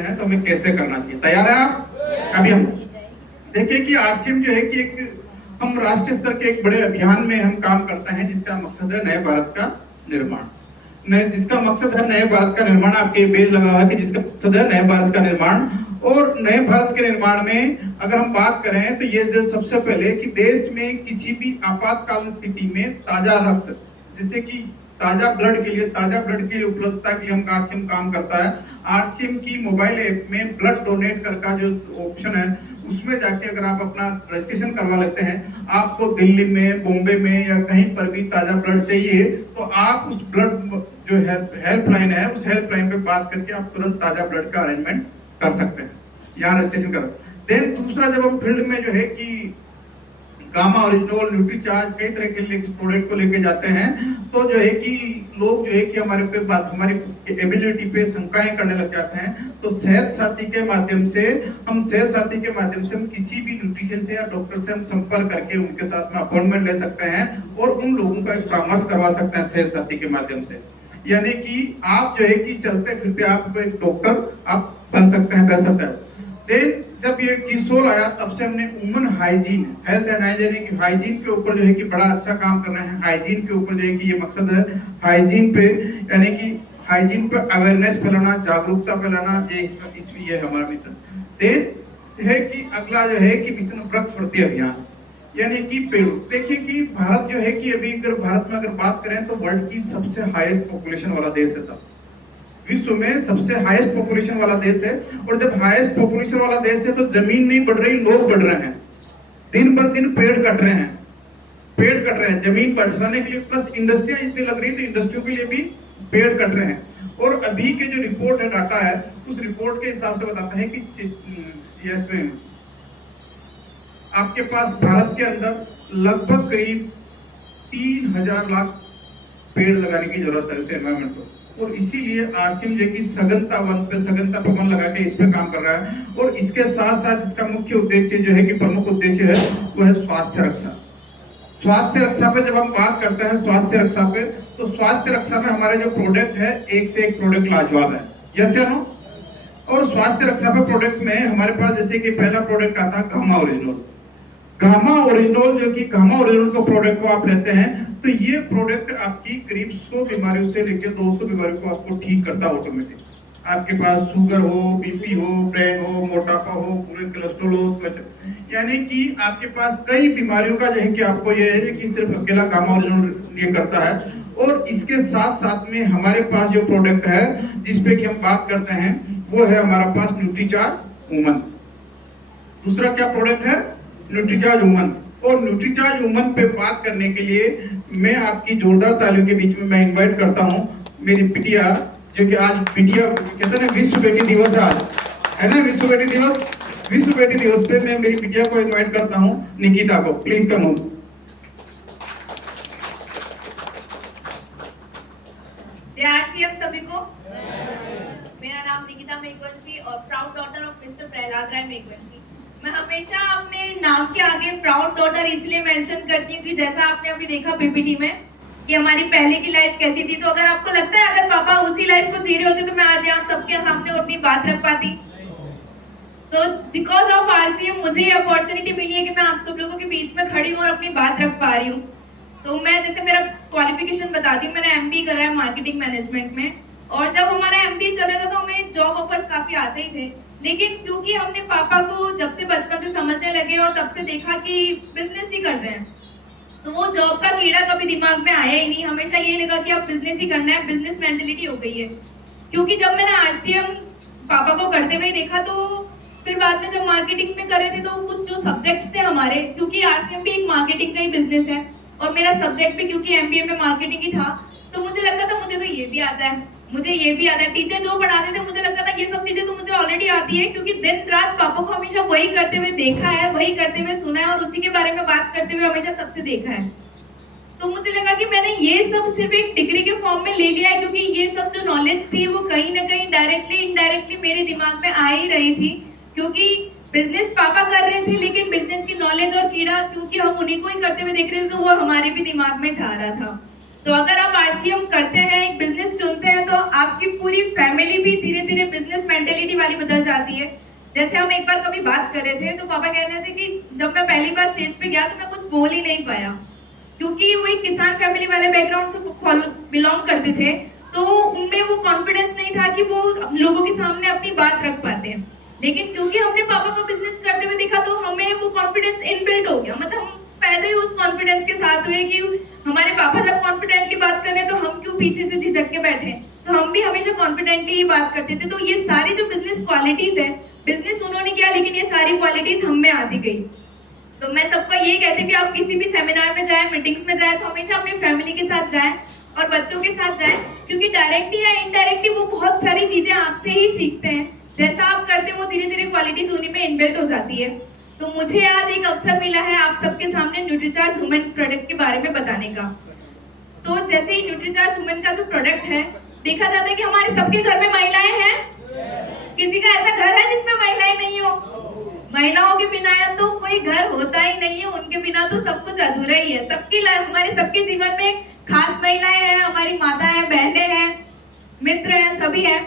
है तो हमें कैसे करना चाहिए। तैयार है आप? अभी हम देखिए कि आरसीएम जो है कि एक हम राष्ट्रीय स्तर के एक बड़े अभियान में हम काम करते हैं जिसका मकसद है नए भारत का निर्माण। जिसका मकसद है नए भारत का निर्माण, आपके पेज लगा हुआ है कि जिसका मकसद है नए भारत का निर्माण। और नए भारत के निर्माण में अगर हम बात करें तो ये जो सबसे पहले कि देश में किसी भी आपातकालीन स्थिति में ताजा रक्त, जैसे कि ताजा ब्लड के लिए, ताजा ब्लड की उपलब्धता के लिए हम आरसीएम काम करता है। आरसीएम की मोबाइल ऐप में ब्लड डोनेट कर का जो ऑप्शन है उसमें जाके अगर आप अपना रजिस्ट्रेशन करवा लेते हैं, आपको दिल्ली में, बॉम्बे में या कहीं पर भी ताजा ब्लड चाहिए तो आप उस ब्लड जो हेल्पलाइन है उस हेल्पलाइन पे बात करके आप तुरंत ताजा ब्लड का अरेंजमेंट कर सकते हैं, यहाँ रजिस्ट्रेशन कर। देन दूसरा, जब हम फील्ड में जो है कि गामा ओरिजिनल, न्यूट्रीचार्ज, कई तरह के प्रोडक्ट को लेके जाते हैं तो जो है कि लोग जो है कि हमारे पे बात, हमारी एबिलिटी पे शंकाएं करने लग जाते हैं। तो सेहत साथी के माध्यम से हम किसी भी न्यूट्रिशन से या डॉक्टर से हम संपर्क करके उनके साथ में अपॉइंटमेंट ले सकते हैं और उन लोगों का एक परामर्श करवा सकते हैं सेहत साथी के माध्यम से। यानी कि आप जो है कि चलते फिरते आप एक डॉक्टर आप बन सकते हैं, कर सकते हैं। जब ये किसोल आया तब से हमने woman hygiene, health and hygiene के ऊपर जो है कि बड़ा अच्छा काम कर रहे हैं। हाइजीन के ऊपर जो है कि ये मकसद है हाइजीन पे, यानी कि हाइजीन पे अवेयरनेस फैलाना, जागरूकता फैलाना, ये हमारा मिशन। देन है कि अगला जो है कि मिशन वृक्ष वृद्धि अभियान, यानी कि पेड़। देखिए कि भारत जो है कि अभी अगर भारत में अगर बात करें तो वर्ल्ड की सबसे हाईएस्ट पॉपुलेशन वाला देश है, विश्व में सबसे हाईएस्ट पॉपुलेशन वाला देश है। और जब हाईएस्ट पॉपुलेशन वाला देश है तो जमीन नहीं बढ़ रही, लोग बढ़ रहे हैं। दिन बर दिन पेड़ कट रहे हैं जमीन बढ़ाने के लिए, प्लस इंडस्ट्रियां इतनी लग रही थी, इंडस्ट्रियों के लिए भी पेड़ कट रहे हैं। और अभी के जो रिपोर्ट है, डाटा है, उस रिपोर्ट के हिसाब से बताता है कि इसमें आपके पास भारत के अंदर लगभग करीब 3000 लाख पेड़ लगाने की जरूरत है उसे एनवायरमेंट को। और इसीलिए आरसीएम जो कि सघनता पे मन लगा के इस पे काम कर रहा है। और इसके साथ साथ इसका मुख्य उद्देश्य जो है कि प्रमुख उद्देश्य है वो है स्वास्थ्य रक्षा। स्वास्थ्य रक्षा पे जब हम बात करते हैं स्वास्थ्य रक्षा पे, तो स्वास्थ्य रक्षा में हमारे जो प्रोडक्ट है एक से एक प्रोडक्ट लाजवाब है, यस या नो। और स्वास्थ्य रक्षा पे प्रोडक्ट में हमारे पास जैसे कि पहला प्रोडक्ट आता है गामा ओरिजिनल। जो कि गामा ओरिजिनल को प्रोडक्ट को आप लेते हैं तो ये प्रोडक्ट आपकी करीब 100 बीमारियों से लेकर 200 बीमारियों को आपको ठीक करता है ऑटोमेटिक। आपके पास शुगर हो, बीपी हो, ब्रेन हो, मोटापा हो, पूरे कोलेस्ट्रॉल हो, यानी कि आपके पास कई बीमारियों का जो है कि आपको ये है कि सिर्फ अकेला गामा ओरिजिनल ये करता है। और इसके साथ साथ में हमारे पास जो प्रोडक्ट है जिसपे कि हम बात करते हैं वो है हमारा पास न्यूट्रीचार्ज वुमन। दूसरा क्या प्रोडक्ट है? Nutricharge woman. और न्यूट्रीचार्ज वुमन पे बात करने के लिए मैं आपकी जोरदार तालियों के बीच में मैं इनवाइट करता हूं मेरी बिटिया, जो कि आज बिटिया कहते हैं ना, विश्व बेटी दिवस आज है ना, विश्व बेटी दिवस पे मैं मेरी बिटिया को इनवाइट करता हूं, निकिता को। Please come on. जय आरसीएम सभी को। मेरा नाम निकिता मेघवंशी और proud daughter of mister Prahlad Rai Meghvanshi. मैं हमेशा अपने नाम के आगे प्राउड डॉटर इसलिए मेंशन करती हूँ कि जैसा आपने अभी देखा पीपीटी में कि हमारी पहले की लाइफ कैसी थी, तो अगर आपको लगता है अगर पापा उसी लाइफ को जी रहे होते तो मैं आज यहाँ सबके सामने अपनी बात रख पाती। तो बिकॉज ऑफ आरसीएम मुझे ये अपॉर्चुनिटी मिली है कि मैं आप सब लोगों के बीच में खड़ी हूँ और अपनी बात रख पा रही हूँ। तो मैं जैसे मेरा क्वालिफिकेशन बताती हूँ, मैंने एमबीए करा है मार्केटिंग मैनेजमेंट में। और जब हमारा एमबीए चल रहा था तो हमें जॉब ऑफर्स काफी आते ही थे, लेकिन क्योंकि हमने पापा को जब से बचपन से समझने लगे और तब से देखा कि बिजनेस ही कर रहे हैं, तो वो जॉब का कीड़ा कभी दिमाग में आया ही नहीं। हमेशा ये लगा कि अब बिजनेस ही करना है, बिजनेस मेंटेलिटी हो गई है। क्योंकि जब मैंने आरसीएम पापा को करते हुए देखा तो फिर बाद में जब मार्केटिंग में कर रहे थे तो कुछ जो सब्जेक्ट्स थे हमारे, क्योंकि आरसीएम भी एक मार्केटिंग का ही बिजनेस है और मेरा सब्जेक्ट भी क्योंकि एमबीए में मार्केटिंग ही था, तो मुझे लगता था मुझे तो ये भी आता है, मुझे ये भी आता है। टीचर जो पढ़ाते थे मुझे लगता था ये सब चीजें तो मुझे ऑलरेडी आती है, क्योंकि दिन रात पापा को हमेशा वही करते हुए देखा है, वही करते हुए सुना है और उसी के बारे में बात करते हुए हमेशा सबसे देखा है। तो मुझे लगा कि मैंने ये सब सिर्फ एक डिग्री के फॉर्म में ले लिया है, क्योंकि ये सब जो नॉलेज थी वो कहीं ना कहीं डायरेक्टली इनडायरेक्टली मेरे दिमाग में आ ही रही थी। क्योंकि बिजनेस पापा कर रहे थे, लेकिन बिजनेस की नॉलेज और कीड़ा क्योंकि हम उन्हीं को ही करते हुए देख रहे थे, तो वो हमारे भी दिमाग में जा रहा था। तो अगर आप आरसीएम करते हैं, एक बिजनेस चुनते हैं, तो आपकी पूरी फैमिली भी धीरे धीरे बिजनेस मेंटेलिटी वाली बदल जाती है। जैसे हम एक बार कभी बात कर रहे थे तो पापा कह रहे थे कि जब मैं पहली बार स्टेज पे गया तो मैं कुछ बोल ही नहीं पाया, क्योंकि वो एक किसान फैमिली वाले बैकग्राउंड से बिलोंग करते थे, तो उनमें वो कॉन्फिडेंस नहीं था कि वो लोगों के सामने अपनी बात रख पाते हैं। लेकिन क्योंकि हमने पापा को बिजनेस करते हुए देखा तो हमें वो कॉन्फिडेंस इनबिल्ट हो गया, मतलब हम पैदा ही उस कॉन्फिडेंस के साथ हुए कि हमारे पापा जब कॉन्फिडेंटली बात करें तो हम क्यों पीछे से झिझक के बैठे, तो हम भी हमेशा कॉन्फिडेंटली ही बात करते थे। तो ये सारी जो बिजनेस क्वालिटीज है, बिजनेस उन्होंने किया लेकिन ये सारी क्वालिटीज हम में आती गई। तो मैं सबको ये कहती हूँ कि आप किसी भी सेमिनार में जाएं, मीटिंग्स में जाएं, तो हमेशा अपनी फैमिली के साथ जाएं और बच्चों के साथ जाएं, क्योंकि डायरेक्टली या इनडायरेक्टली वो बहुत सारी चीजें आपसे ही सीखते हैं। जैसा आप करते हैं वो धीरे धीरे क्वालिटीज उन्हीं में इनबिल्ट हो जाती है। तो मुझे आज एक अवसर मिला है आप सबके सामने न्यूट्रीचार्ज वुमेन प्रोडक्ट के बारे में बताने का। तो जैसे ही न्यूट्रीचार्ज वुमेन का जो प्रोडक्ट है, देखा जाता है कि हमारे सबके घर में महिलाएं हैं। किसी का ऐसा घर है जिसमें महिलाएं नहीं हो? महिलाओं के बिना तो कोई घर होता ही नहीं है, उनके बिना तो सब कुछ अधूरा ही है। सबकी हमारे सबके जीवन में खास महिलाएं हैं, हमारी माता है, बहनें हैं, मित्र हैं, सभी हैं।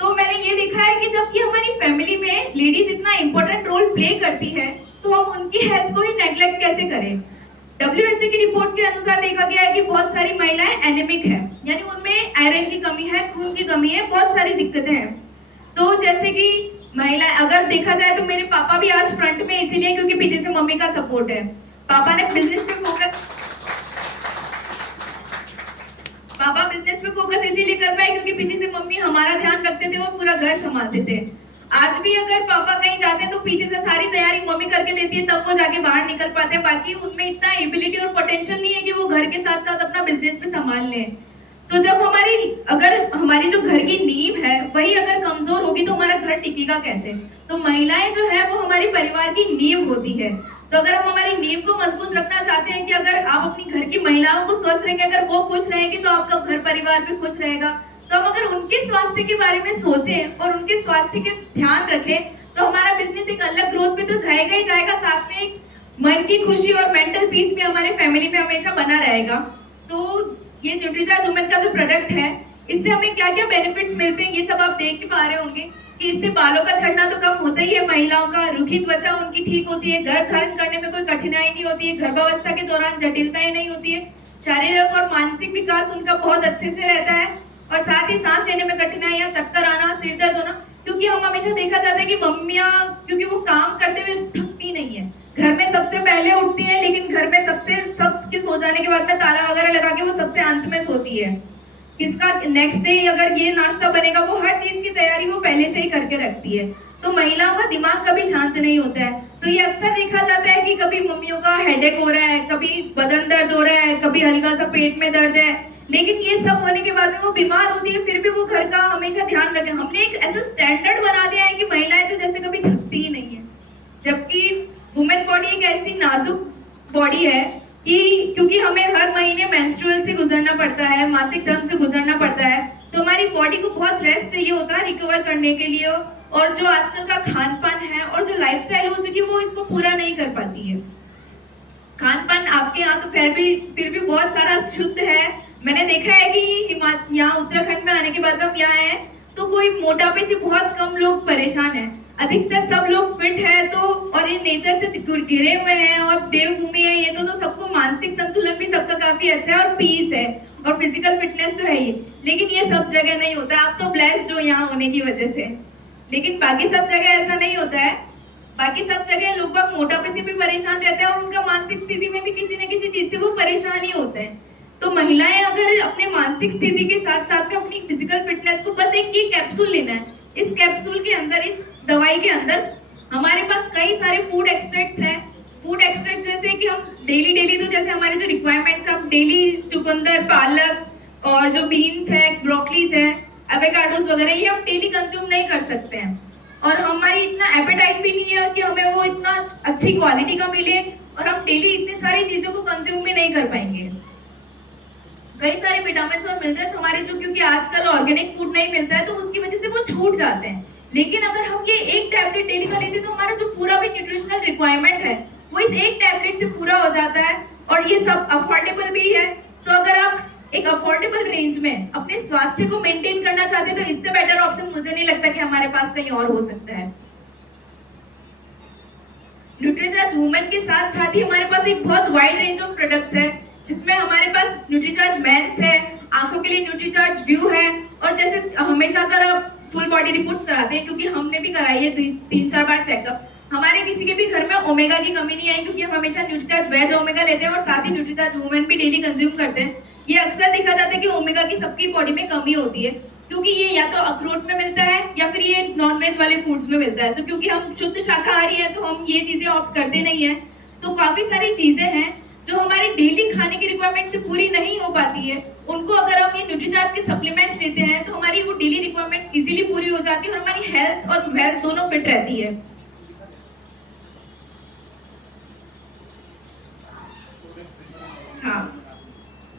तो मैंने ये देखा है कि जब कि हमारी फैमिली में लेडीज इतना इंपॉर्टेंट रोल प्ले करती है, तो हम उनकी हेल्थ को ही नेग्लेक्ट कैसे करें। WHO की रिपोर्ट के अनुसार देखा गया है कि बहुत सारी महिलाएं एनीमिक है, यानी उनमें आयरन की कमी है, खून की कमी है, बहुत सारी दिक्कतें हैं। तो जैसे कि महिलाएं अगर देखा जाए तो मेरे पापा भी आज फ्रंट में इसीलिए क्योंकि पीछे से मम्मी का सपोर्ट है। पापा बिजनेस पे फोकस इसीलिए कर पाए क्योंकि पीछे से मम्मी हमारा ध्यान रखते थे और पूरा घर संभालते थे। आज भी अगर पापा कहीं जाते हैं तो पीछे से सारी तैयारी मम्मी करके देती है, तब वो जाके बाहर निकल पाते हैं। बाकी उनमें इतना एबिलिटी और पोटेंशियल नहीं है कि वो घर के साथ साथ अपना बिजनेस भी संभाल लें। तो जब हमारी जो घर की नींव है वही अगर कमजोर होगी तो हमारा घर टिकेगा कैसे। तो महिलाएं जो है वो हमारे परिवार की नींव होती है। तो अगर हम हमारी नींव को मजबूत रखना चाहते हैं कि अगर आप अपनी घर की महिलाओं को स्वस्थ रहेंगे, अगर वो खुश रहेंगे तो आपका घर परिवार भी खुश रहेगा। तो हम अगर उनके स्वास्थ्य के बारे में सोचें और उनके स्वास्थ्य के ध्यान रखें तो हमारा बिजनेस एक अलग ग्रोथ पे तो जाएगा ही जाएगा, साथ में एक मन की खुशी और मेंटल पीस भी हमारे फैमिली में हमेशा बना रहेगा। तो ये न्यूट्रीचार्ज वुमेन का जो प्रोडक्ट है, इससे हमें क्या क्या बेनिफिट्स मिलते हैं ये सब आप देख पा रहे होंगे कि इससे बालों का झड़ना तो कम होता ही है, महिलाओं का रूखी त्वचा उनकी ठीक होती है, गर्भ धारण करने में कोई कठिनाई नहीं होती है, गर्भावस्था के दौरान जटिलताएं नहीं होती है, शारीरिक और मानसिक विकास उनका बहुत अच्छे से रहता है, और साथ ही सांस लेने में कठिनाइयां, चक्कर आना, सिर दर्द होना, क्योंकि हम हमेशा देखा जाता है कि मम्मियां क्योंकि वो काम करते हुए थकती नहीं है, घर में सबसे पहले उठती है, लेकिन घर में सबके सो जाने के बाद में ताला वगैरह लगा के वो सबसे अंत में सोती है। किसका नेक्स्ट डे अगर ये नाश्ता बनेगा, वो हर चीज की तैयारी वो पहले से ही करके रखती है। तो महिलाओं का दिमाग कभी शांत नहीं होता है। तो ये अक्सर देखा जाता है कि कभी मम्मियों का हेडेक हो रहा है, कभी बदन दर्द हो रहा है, कभी हल्का सा पेट में दर्द है, लेकिन ये सब होने के बाद में वो बीमार होती है, फिर भी वो घर का हमेशा ध्यान रखें। हमने एक ऐसा स्टैंडर्ड बना दिया है कि महिलाएं तो जैसे कभी थकती ही नहीं है, जबकि वुमेन बॉडी एक ऐसी नाजुक बॉडी है कि क्योंकि हमें हर महीने मेंस्ट्रुअल से गुजरना पड़ता है, मासिक धर्म से गुजरना पड़ता है, तो हमारी बॉडी को बहुत रेस्ट चाहिए होता है रिकवर करने के लिए। और जो आजकल का खान पान है और जो लाइफस्टाइल हो चुकी है वो इसको पूरा नहीं कर पाती है। खान पान आपके यहाँ तो फिर भी बहुत सारा शुद्ध है। मैंने देखा है कि यहाँ उत्तराखंड में आने के बाद हम यहाँ आए तो कोई मोटापे से बहुत कम लोग परेशान है, अधिकतर सब लोग फिट है। तो और ये नेचर से घिरे हुए हैं और देवभूमि है ये, तो सबको मानसिक संतुलन भी सबका काफी अच्छा है और पीस है और फिजिकल फिटनेस तो है ही। लेकिन ये सब जगह नहीं होता, आप तो ब्लेस्ड हो यहाँ होने की वजह से, लेकिन बाकी सब जगह ऐसा नहीं होता है। बाकी सब जगह लोग बाग मोटापे से भी परेशान रहते हैं और उनका मानसिक स्थिति में भी किसी न किसी चीज से वो परेशान ही होते हैं। तो महिलाएं अगर अपने मानसिक स्थिति के साथ साथ में अपनी फिजिकल फिटनेस को बस एक ये कैप्सूल लेना है। इस कैप्सूल के अंदर, इस दवाई के अंदर हमारे पास कई सारे फूड एक्सट्रैक्ट्स हैं। फूड एक्सट्रैक्ट जैसे कि हम डेली तो जैसे हमारे जो रिक्वायरमेंट्स है, हम डेली चुकंदर, पालक और जो बीन्स है, ब्रोकलीज है, एवोकाडोस वगैरह, ये हम डेली कंज्यूम नहीं कर सकते हैं। और हमारी इतना एपेटाइट भी नहीं है कि हमें वो इतना अच्छी क्वालिटी का मिले, और हम डेली इतनी सारी चीजों को कंज्यूम भी नहीं कर पाएंगे। कई सारे विटामिन और मिनरल्स हमारे जो, क्योंकि आजकल ऑर्गेनिक फूड नहीं मिलता है तो उसकी वजह से वो छूट जाते हैं। लेकिन अगर हम ये एक टैबलेट डेली का लेते तो हमारा जो पूरा भी न्यूट्रिशनल रिक्वायरमेंट है वो इस एक टैबलेट से पूरा हो जाता है, और ये सब अफोर्डेबल भी है। तो अगर आप एक अफोर्डेबल रेंज में अपने स्वास्थ्य को मेंटेन करना चाहते हैं तो इससे बेटर ऑप्शन मुझे नहीं लगता कि हमारे पास कहीं और हो सकता है। न्यूट्रीचार्ज वुमेन के साथ साथ ही हमारे पास एक बहुत वाइड रेंज ऑफ प्रोडक्ट्स है, जिसमें हमारे पास न्यूट्रीचार्ज मेंस है, आंखों के लिए न्यूट्रीचार्ज व्यू है, और जैसे हमेशा अगर आप फुल बॉडी रिपोर्ट्स कराते हैं, क्योंकि हमने भी कराई है 3-4 बार चेकअप, हमारे किसी के भी घर में ओमेगा की कमी नहीं आई, क्योंकि हम हमेशा न्यूट्रीचार्ज वेज ओमेगा लेते हैं और साथ ही न्यूट्रीचार्ज वुमेन भी डेली कंज्यूम करते हैं। ये अक्सर देखा जाता है कि ओमेगा की सबकी बॉडी में कमी होती है, क्योंकि ये या तो अखरोट में मिलता है या फिर ये नॉनवेज वाले फूड्स में मिलता है। तो क्योंकि हम शुद्ध शाकाहारी हैं तो हम ये चीजें ऑप्ट करते नहीं हैं। तो काफी सारी चीजें हैं जो हमारी डेली खाने की रिक्वायरमेंट से पूरी नहीं हो पाती है, उनको अगर हम ये न्यूट्रीचार्ज के सप्लीमेंट्स लेते हैं तो हमारी वो डेली रिक्वायरमेंट इजीली पूरी हो जाती है और हमारी हेल्थ और वेल्थ दोनों फिट रहती है। हाँ,